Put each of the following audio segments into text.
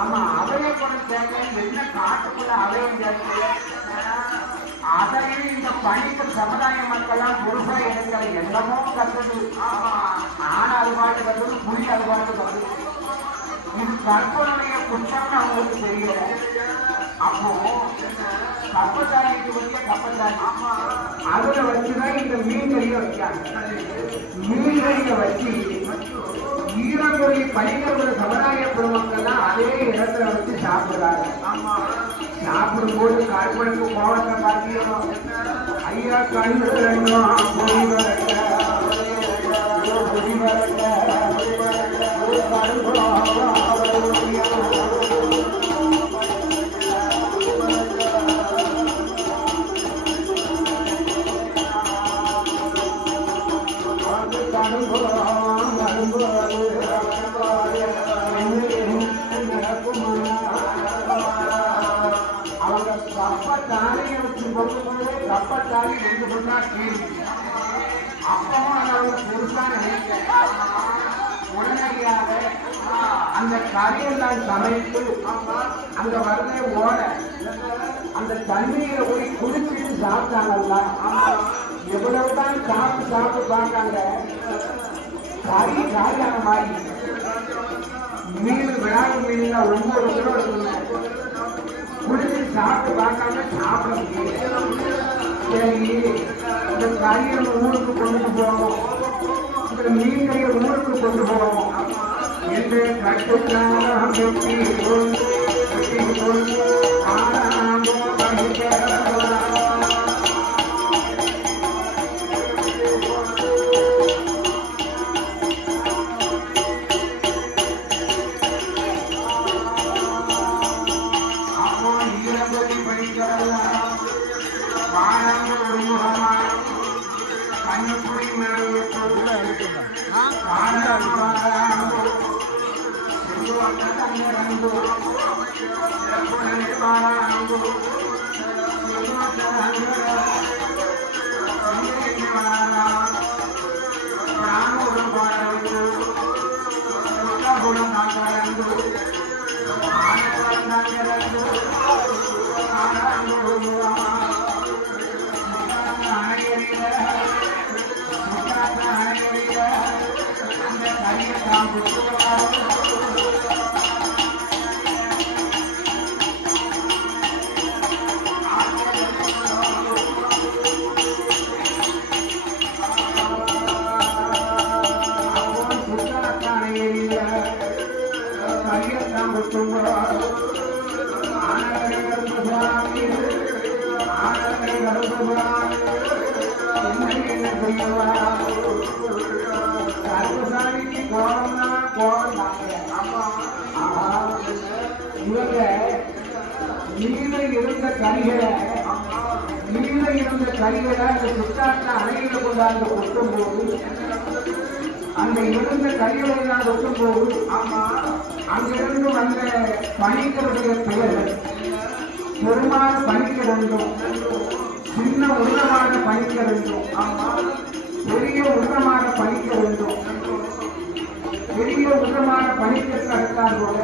ஆமா அவயப்படம் தேவை என்ன காட்டுக்குள்ள அவயம் அதையும் இந்த பணிக்கு சமுதாய மக்கள்லாம் புதுசா எடுக்கிற என்னமோ கருது. ஆனா அது பாட்டு கருது, புலி அது பாட்டு கருது. இது கற்பனுடைய குற்றம்னு அவங்களுக்கு தெரியல. அப்போ கப்பத்தாரிக்கு வந்து கப்பத்தாரி அதுல வச்சுதான் இந்த மீன் கறியை வைக்காங்க. மீன் கறியை வச்சு ஈரங்குடி பணிக்கிற சமுதாய பொதுமக்கள் தான் அதே இடத்துல வச்சு சாப்பிடுறாங்க. சாப்பிடும் போது கார்பனுக்கு கோவத்தை காட்டியோம். ஐயா கண்ணு ரெண்டும் பொடி வரட்ட பொடி வரட்ட அவங்க கப்பத்தாரியை வச்சு பொறுத்தவரை கப்பத்தாரி ரெண்டு சொன்னா கேள்வி. அப்பவும் அதை பெருசா நினைக்க உடனடியாக அந்த கரையெல்லாம் சமைத்து அங்க வரதே ஓட அந்த தண்ணீரை போய் குடிச்சிட்டு சாப்பிட்டாங்கல்ல. எவ்வளவுதான் சாப்பிட்டு சாப்பிட்டு பார்க்காங்க, கறி காயான மாதிரி மீன் விழாவு மீன்ல 9 கிலோ இருக்குங்க. குடிச்சு சாப்பிட்டு பார்க்காம சாப்பிட முடியல. சரி இந்த கறியை ஊருக்கு கொண்டு போவோம், இந்த மீன் கறியை ஊருக்கு கொண்டு போவோம் என்று கட்டுக்காலம் வெட்டி கொண்டு ஆனாங்கோ கரிகளை அந்த சுற்றாட்ட அணையில கொண்டாந்து கொட்டும் போது அந்த இருந்த கரிகளை நான் கொட்டும் போது அங்கிருந்து வந்த பணிக்களுடைய பெயர்கள் பெருமான பணிக்க வேண்டும், சின்ன உள்ளமான பணிக்க வேண்டும், பெரிய உள்ளமான பணிக்க வேண்டும். பெரிய உள்ளமான பணிக்க அடுத்தால் போல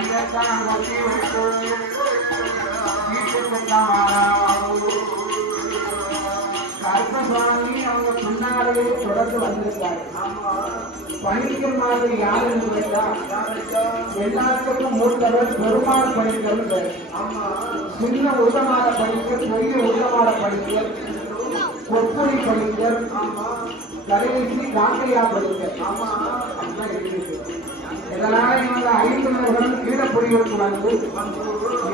மையத்தான் ஒட்டி விட்டு கருப்பசாமி அவங்க பின்னாலே தொடர்ந்து வந்திருக்காரு. பணிக்கர் மாதிரி யார் என்று கேட்டால் எல்லாத்துக்கும் மூத்தவர் பெருமாள் பணிக்கர். சின்ன உதமாற பணிக்கர், பெரிய உதமாற பணிக்கர், கொப்புரி பணிக்கர், கடைசி காக்கையா பணிக்கர். இதனால இவங்க 5 நபர்களும் கீழப்பொடிகளுக்கு வந்து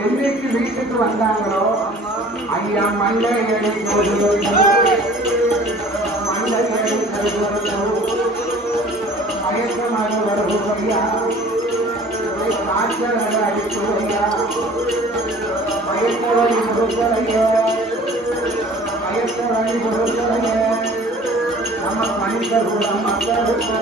என்னைக்கு வீட்டுக்கு வந்தாங்களோ ஐயா மண்டையடி மண்டையடி மயக்கமாக வருகையா காய்ச்சல் அடிச்சுவையா மயக்கவழி பொருட்களைய மயக்கவழி பொருட்களைய நம்ம மனிதர் கூட மக்களுக்கு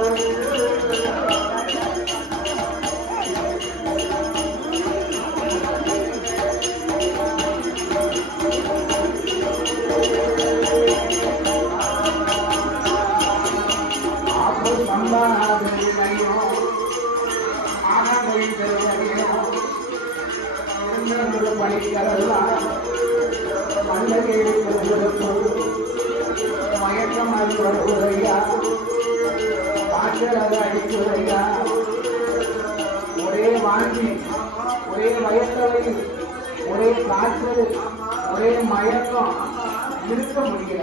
மயக்கமாக வருவதையா காய்ச்சல் அதை அடிக்குவதையா ஒரே வாங்கி ஒரே வயத்தவை ஒரே காய்ச்சல் ஒரே மயக்கம் இருக்க முடியல.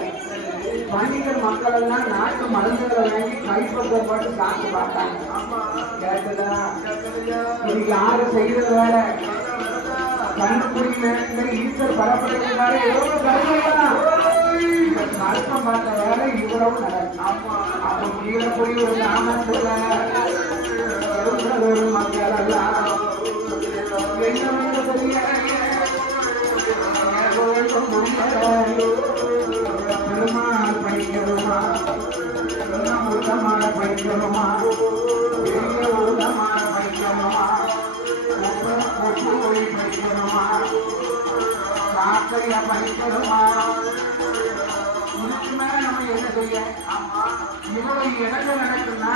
பண்டிகர் மக்கள் எல்லாம் நாட்டு மருந்துகளை வாங்கி கைப்பற்றப்பட்டு காத்து பார்த்தாங்க. கேட்டதா இது யாரு செய்யற வேலை? கண்ணுக்குடி மேல ஈஸ்வர் பரப்படைக்காக எவ்வளவு கருமைதான் கருப்பம் பார்த்த வேலை இவ்வளவு நடக்கும். அப்போ கீழக்குடி ஒரு கிராமத்துல ஒரு மக்கள் எல்லாம் என்ன தெரிய பெருமாள் படிக்கணுமா, உத்தமான படிக்கணுமா, பெரிய உத்தமான படிக்கணுமா, ஒப்புமொழி படிக்கணுமா, காக்கைய படிக்கணுமா, இதுக்கு மேல நம்ம என்ன செய்ய? இவ்வளவு இடங்கள் நடக்குன்னா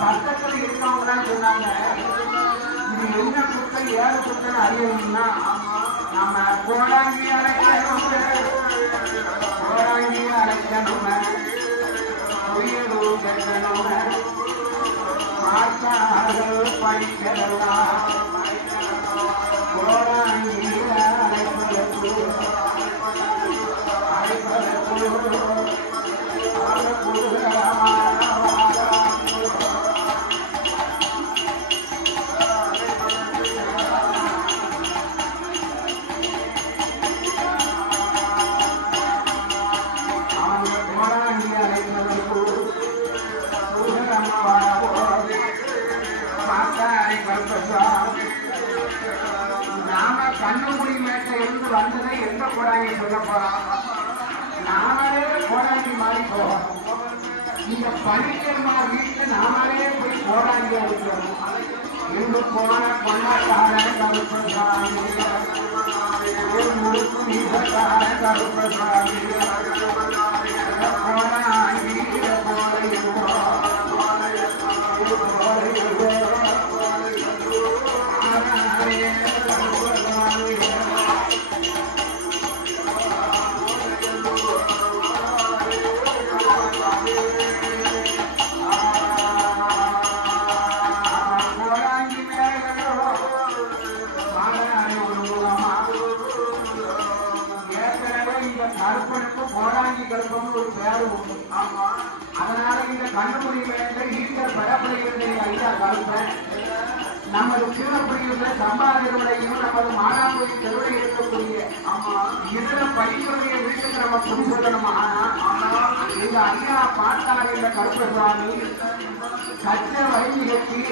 பக்கத்தில் இருக்கவங்க தான் சொன்னாங்க இது என்ன குற்றை ஏழு குற்றம் அறியணும்னா நம்ம கோடாங்கி அழைக்கணும், கோடாங்கி அழைக்கணும், உயிரும் கட்டணும், மாற்றார்கள் படிக்கலாம், கோடாங்கி அழைப்பதற்கு நாம கண்ணுக்குடி மேட்டை இருந்து வந்ததை எந்த கோடாங்கி சொல்ல போறோம்? நாமளே கோடாங்கி மாறி போறோம். இந்த பணிக்கர்மார் வீட்டுல நாமளே போய் கோடாங்கி அடிக்கிறோம். இங்கு போன கொண்டாட்டான கருப்பசாமி முழுக்கு நீசக்கான கருப்பசாமி கோடாங்கி கருப்பனுக்கு கோடாங்கி கருப்பம் ஒரு பேரு உண்டு. அதனால இந்த கண்டுபிடி வேலை ஈஸ்வர் படப்படுகிறது. ஐயா கருப்பன் நமது கீழப்படியில் சம்பாதிகளையும் நமது மானாமொழி தெருவை இருக்கக்கூடிய இதர படிப்புடைய வீட்டுக்கு நம்ம புரி சொல்லணும். ஆனா இந்த ஐயா பார்த்தார் இந்த கருப்பசாமி கச்ச வைகி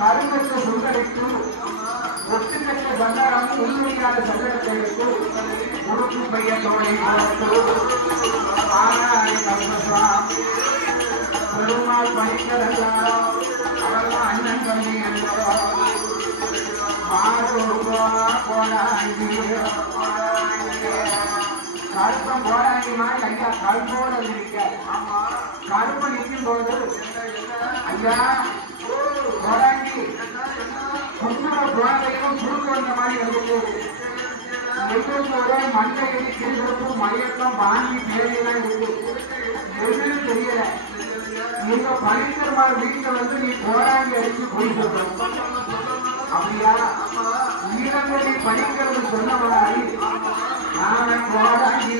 கருங்கத்தை சுந்தரித்து ஒட்டுக்கட்ட பண்டாரம் உண்மையான சந்தர்ப்பத்தை எடுத்து உடுப்பு பையத்தோடை கருப்பசாமி பெருமாள் பணிக்கிறெல்லாம் அவர்கள் அண்ணன் தம்பி கருப்பம் போராடி மாதிரி ஐயா கருப்போடு இருக்க கருப்பம் நிற்கும் போது ஐயா போராடி குழந்தைக்கும் சுருக்கு வந்த மாதிரி வந்துட்டு எங்களுக்கு ஒரே மண்டையை கிருப்பு மயக்கம் வாங்கி தேவையெல்லாம் இருக்கு. எதுவும் தெரியல. நீங்க பணிக்கர்மார் வீட்டுல வந்து நீ போராடி அடிச்சு போய் சொல்றோம் அப்படியா? ஈரங்கொடி பணிக்கிறது சொன்னவராய் நான் போராடி